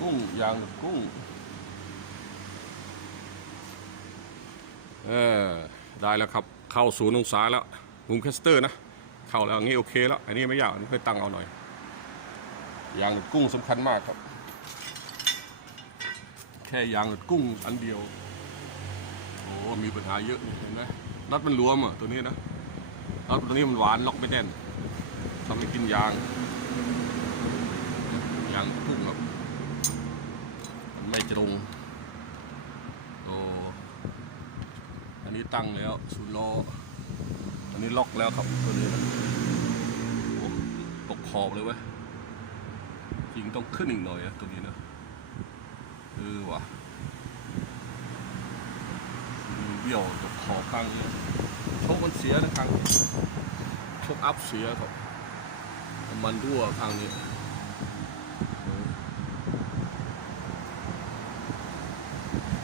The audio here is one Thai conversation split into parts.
กุ้งยางกับกุ้ง เออ ได้แล้วครับ เข้าศูนย์องศาแล้วมุมแคสเตอร์นะ เข้าแล้วงี้โอเคแล้ว อันนี้ไม่ยากอันนี้ค่อยตั้งเอาหน่อย ยางกับกุ้งสำคัญมากครับ แค่ยางกับกุ้งอันเดียว โอ้มีปัญหาเยอะเห็นไหมน็อตมันรวมอะตัวนี้นะน็อตตัวนี้มันหวานล็อกไม่แน่นทำให้กินยาง ยางกุ้งครับ ตรงโอ้อันนี้ตั้งแล้วศูนย์ล้ออันนี้ล็อกแล้วครับตัวนี้นะโอ้ตกขอบเลยเว้ยจริงต้องขึ้นอีกหน่อยนะตัวนี้นะเออว่ะเบี้ยวตกขอบข้างนี้โชคมันเสียนะข้างนี้โชคอัพเสียครับ มันรั่วข้างนี้เออ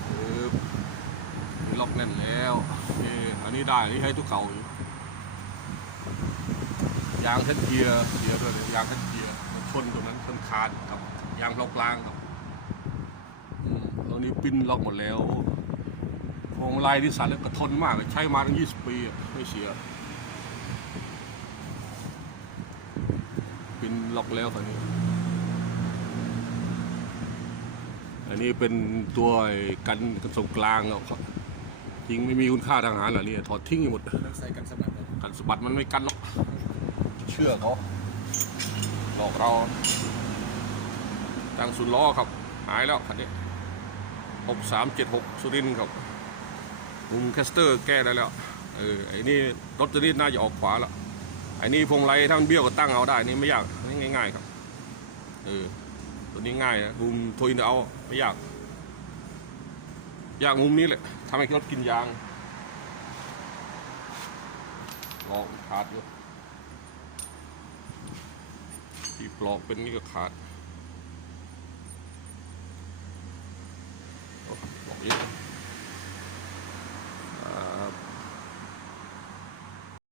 เออ นี่ล็อก แน่นแล้วโอเคอันนี้ได้นนี้ให้ทุกเขาอยู่ยางเทนเกียร์เกียร์ด้วยเลยยางเทนเกียร์มันชนตรงนั้นชนคานครับยางล็อกลางครับตอนนี้ปิ้นล็อกหมดแล้วพวงมาลัยที่สันแล้วก็ทนมากเลยใช้มาตั้ง20ปีไม่เสียปิ้นล็อกแล้วตอนนี้ อันนี้เป็นตัวไอ้กันกันส่งกลางครับ จริงไม่มีคุณค่าทางอาหารเหรอเนี่ยถอดทิ้งหมดต้องใส่กันสมัครกันสะบัดมันไม่กันหรอกเชื่อเขาหลอกเราตั้งสุดล้อครับ หายแล้วคันนี้หกสามเจ็ดหกสุรินทร์ครับมุมแคสเตอร์แก้ได้แล้วเออไอ้นี่รถตัวนี้น่าจะออกขวาแล้วไอ้นี่พวงไรถ้ามันเบี้ยวก็ตั้งเอาได้นี่ไม่ยากนี่ง่ายๆครับเออตัวนี้ง่ายนะมุมทวินเอาไม่ยาก ยางมุมนี้แหละทำให้รถกินยางลอกขาดอยู่ที่ปลอกเป็นนี่ก็ขาดโอ้ปลอกเยอะ